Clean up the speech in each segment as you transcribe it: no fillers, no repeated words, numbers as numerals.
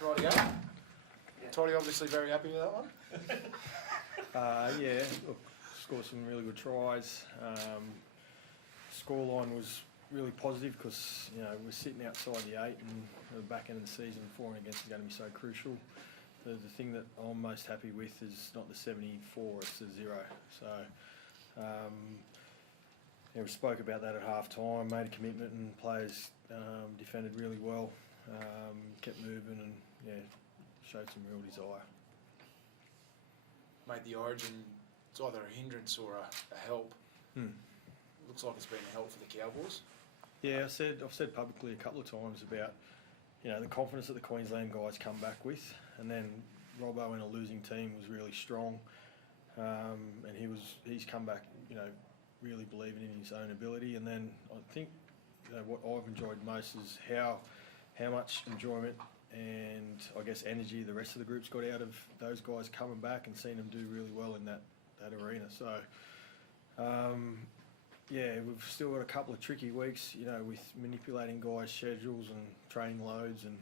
Rightio. Toddy obviously very happy with that one. Yeah, look, scored some really good tries. Scoreline was really positive because, you know, we're sitting outside the 8 and the back end of the season, 4 and against is going to be so crucial. The thing that I'm most happy with is not the 74, it's the 0. So, yeah, we spoke about that at half time, made a commitment, and players defended really well, kept moving, and yeah, showed some real desire. Mate, the origin, it's either a hindrance or a help. Looks like it's been a help for the Cowboys. Yeah, I've said publicly a couple of times about, you know, the confidence that the Queensland guys come back with, and then Robbo in a losing team was really strong, and he's come back, you know, really believing in his own ability. And then I think, you know, what I've enjoyed most is how much enjoyment and I guess energy the rest of the group's got out of those guys coming back and seeing them do really well in that arena. So yeah, we've still got a couple of tricky weeks, you know, with manipulating guys' schedules and training loads, and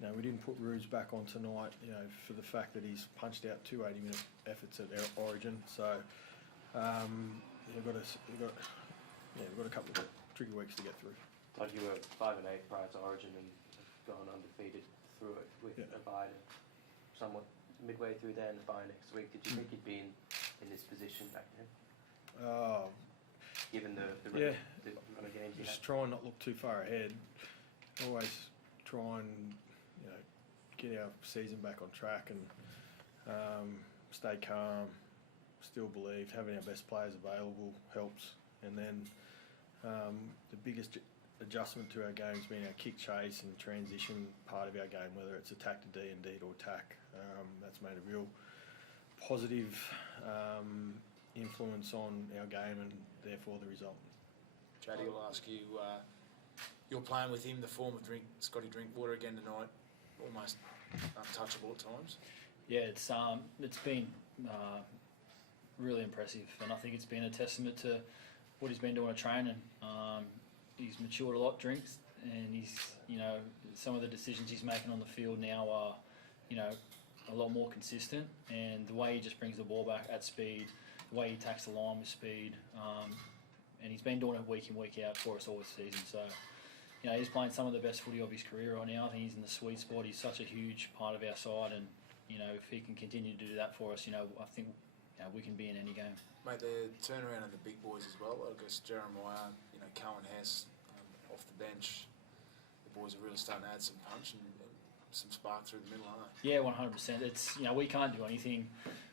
you know, we didn't put Rouge back on tonight, you know, for the fact that he's punched out 2 80-minute efforts at our Origin. So we've got a couple of tricky weeks to get through. Todd, you were 5 and 8 prior to Origin and have gone undefeated through it with a bye somewhat midway through there and a bye next week. Did you think you'd be in this position back then? Given the run of games you had? Just try and not look too far ahead. Always try and, you know, get our season back on track and stay calm, still believe. Having our best players available helps. And then the biggest adjustment to our game has been our kick chase and transition part of our game, whether it's attack to D and D to attack. That's made a real positive influence on our game and therefore the result. Jaddy will ask you, you're playing with him, the form of Scotty Drinkwater again tonight, almost untouchable at times. Yeah, it's been really impressive, and I think it's been a testament to what he's been doing at training. He's matured a lot, Drinks, and he's, you know, some of the decisions he's making on the field now are, you know, a lot more consistent, and the way he just brings the ball back at speed, the way he attacks the line with speed, and he's been doing it week in, week out for us all this season. So, you know, he's playing some of the best footy of his career right now. I think he's in the sweet spot. He's such a huge part of our side, and, you know, if he can continue to do that for us, you know, I think, you know, we can be in any game. Mate, the turnaround of the big boys as well. I guess Jeremiah, you know, Cohen Hess off the bench. The boys are really starting to add some punch and some spark through the middle, aren't they? Yeah, 100%. It's, you know, we can't do anything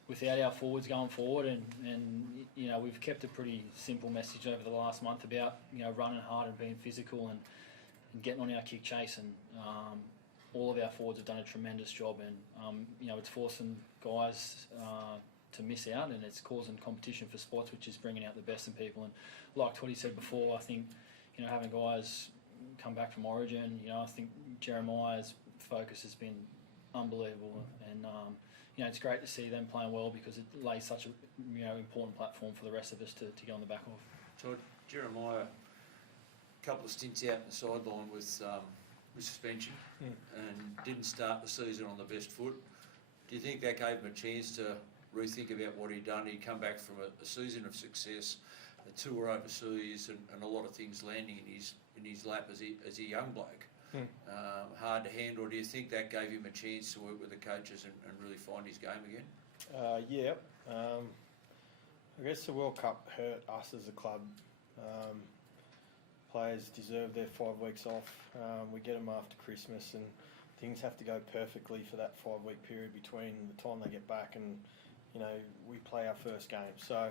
without our forwards going forward, and you know, we've kept a pretty simple message over the last month about, you know, running hard and being physical and getting on our kick chase, and all of our forwards have done a tremendous job, and you know, it's forcing guys to miss out, and it's causing competition for spots, which is bringing out the best in people. And like Toddy said before, I think, you know, having guys come back from Origin, you know, I think Jeremiah's focus has been unbelievable, and you know, it's great to see them playing well because it lays such a, you know, important platform for the rest of us to get on the back of. Todd, Jeremiah, a couple of stints out in the sideline with suspension and didn't start the season on the best foot. Do you think that gave him a chance to rethink about what he'd done? He'd come back from a season of success, a tour overseas, and a lot of things landing in his lap as a young bloke. Hard to handle. Do you think that gave him a chance to work with the coaches and really find his game again? Yeah. I guess the World Cup hurt us as a club. Players deserve their 5 weeks off. We get them after Christmas, and things have to go perfectly for that 5-week period between the time they get back and, you know, we play our first game. So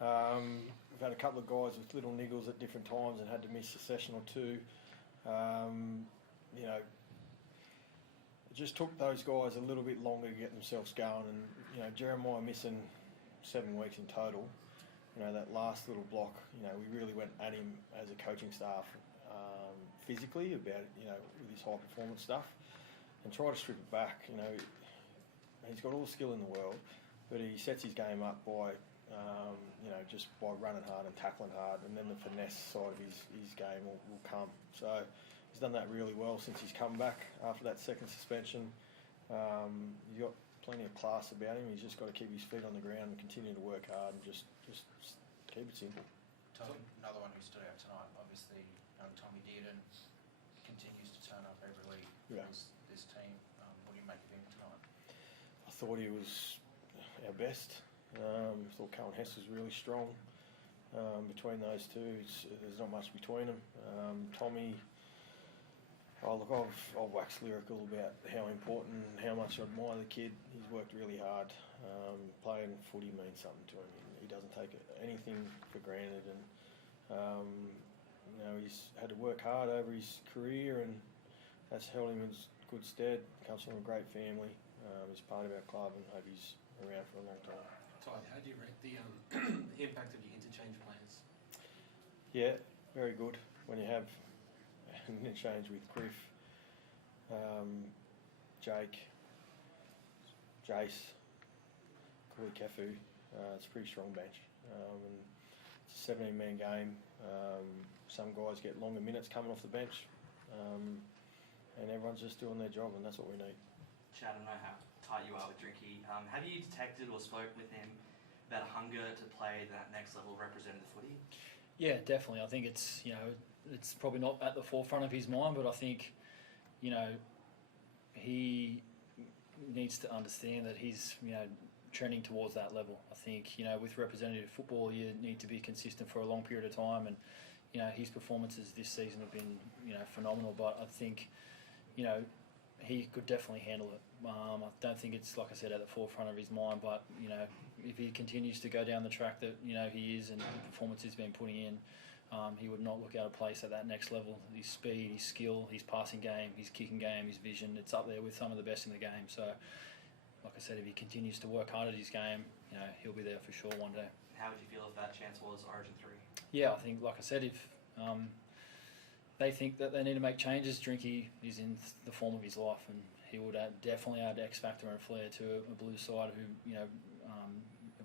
we've had a couple of guys with little niggles at different times and had to miss a session or two. You know, it just took those guys a little bit longer to get themselves going, and, you know, Jeremiah missing 7 weeks in total. You know, that last little block, you know, we really went at him as a coaching staff physically about, you know, with his high performance stuff, and try to strip it back. You know, he's got all the skill in the world, but he sets his game up by, you know, just by running hard and tackling hard, and then the finesse side of his game will come. So he's done that really well since he's come back after that second suspension. He's got plenty of class about him. He's just got to keep his feet on the ground and continue to work hard and just keep it simple. Tom, another one who stood out tonight, obviously, Tommy did and continues to turn up every week for this team. What do you make of him tonight? I thought he was our best. I thought Cowan Hess was really strong. Between those two, there's not much between them. Tommy, I'll wax lyrical about how important and how much I admire the kid. He's worked really hard. Playing footy means something to him. He doesn't take anything for granted, and he's had to work hard over his career, and that's held him in good stead. Comes from a great family. He's part of our club, and hope he's around for a long time. Todd, how do you rate the impact of your interchange plans? Yeah, very good. When you have an interchange with Griff, Jake, Jace, Kuli Kefu, it's a pretty strong bench. And it's a 17-man game. Some guys get longer minutes coming off the bench, and everyone's just doing their job, and that's what we need. Chad, I know how tight you are with Drinky. Have you detected or spoken with him about a hunger to play that next level representative footy? Yeah, definitely. I think it's it's probably not at the forefront of his mind, but I think he needs to understand that he's trending towards that level. I think with representative football, you need to be consistent for a long period of time, and his performances this season have been phenomenal. But I think he could definitely handle it. I don't think it's, like I said, at the forefront of his mind, but if he continues to go down the track that he is and the performance he's been putting in, he would not look out of place at that next level. His speed, his skill, his passing game, his kicking game, his vision, it's up there with some of the best in the game. So, like I said, if he continues to work hard at his game, he'll be there for sure one day. How would you feel if that chance was Origin 3? Yeah, I think, like I said, if they think that they need to make changes, Drinky is in the form of his life, and he would definitely add X factor and flair to a blue side who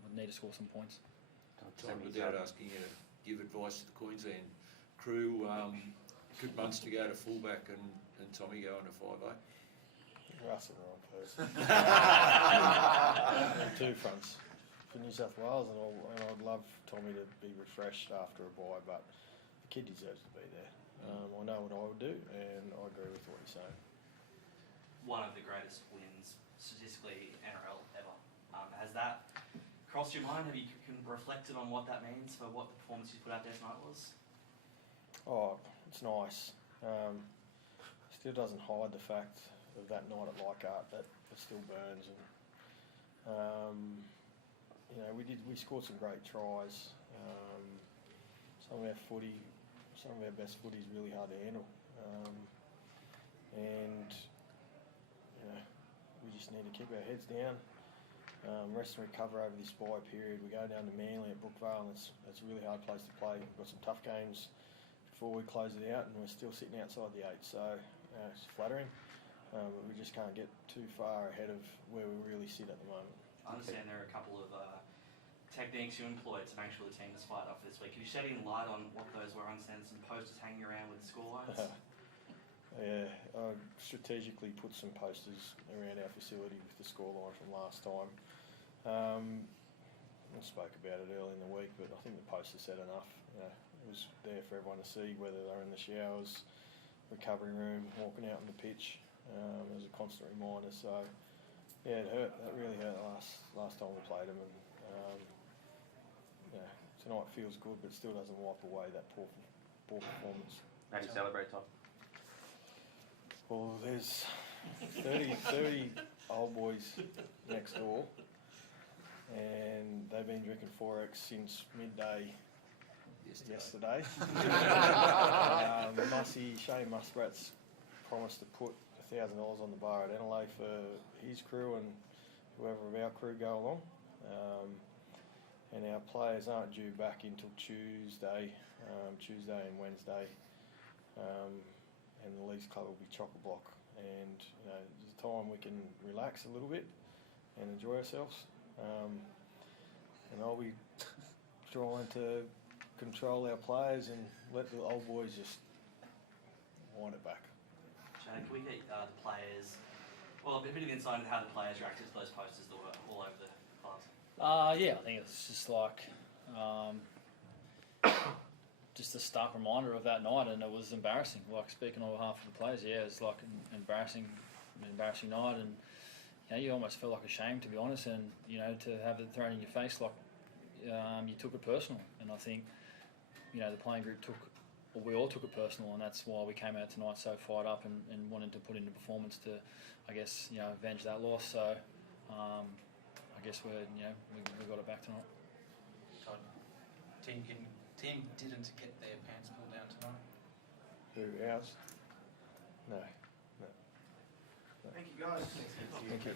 would need to score some points. Todd, without asking you to give advice to the Queensland crew, could Munster go to fullback and Tommy go into 5'8"? You're asking the wrong person. On two fronts. For New South Wales, and I'd love Tommy to be refreshed after a bye, but the kid deserves to be there. I know what I would do, and I agree with what you're saying. One of the greatest wins statistically NRL ever. Has that crossed your mind? Have you reflected on what that means for what the performance you put out there tonight was? Oh, it's nice. Still doesn't hide the fact of that night at Leichhardt that it still burns, and we scored some great tries. Some of our best footy is really hard to handle, and we just need to keep our heads down, rest and recover over this bye period. We go down to Manly at Brookvale, and it's a really hard place to play. We've got some tough games before we close it out, and we're still sitting outside the 8, so it's flattering, but we just can't get too far ahead of where we really sit at the moment. I understand there are a couple of techniques you employed to make sure the team is fired up this week. Can you shed any light on what those were? I understand some posters hanging around with the scorelines. Yeah, I strategically put some posters around our facility with the scoreline from last time. I spoke about it early in the week, but I think the poster said enough. It was there for everyone to see, whether they're in the showers, recovery room, walking out on the pitch. It was a constant reminder. So, yeah, it hurt. That really hurt last time we played them. And tonight feels good, but still doesn't wipe away that poor performance. How do you celebrate, Todd? Well, there's 30 old boys next door, and they've been drinking 4X since midday yesterday. Shane Musprat's promised to put $1,000 on the bar at Nanai for his crew and whoever of our crew go along. And our players aren't due back until Tuesday and Wednesday. And the Leagues Club will be chock-a-block, and there's a time we can relax a little bit and enjoy ourselves. And I'll be trying to control our players and let the old boys just wind it back. Shannon, can we get the players, well, a bit of insight into how the players reacted to those posters that were all over the class? Yeah, I think it's just like just a stark reminder of that night, and it was embarrassing. Like, speaking on behalf of the players, yeah, it's like an embarrassing night, and you know, you almost felt like ashamed, to be honest, and you know, to have it thrown in your face, like you took it personal, and I think you know the playing group we all took it personal, and that's why we came out tonight so fired up and wanted to put in a performance to, I guess, you know, avenge that loss. So I guess we got it back tonight. Todd, team didn't get their pants pulled down tonight. Who, ours? No. Thank you guys. Thank you.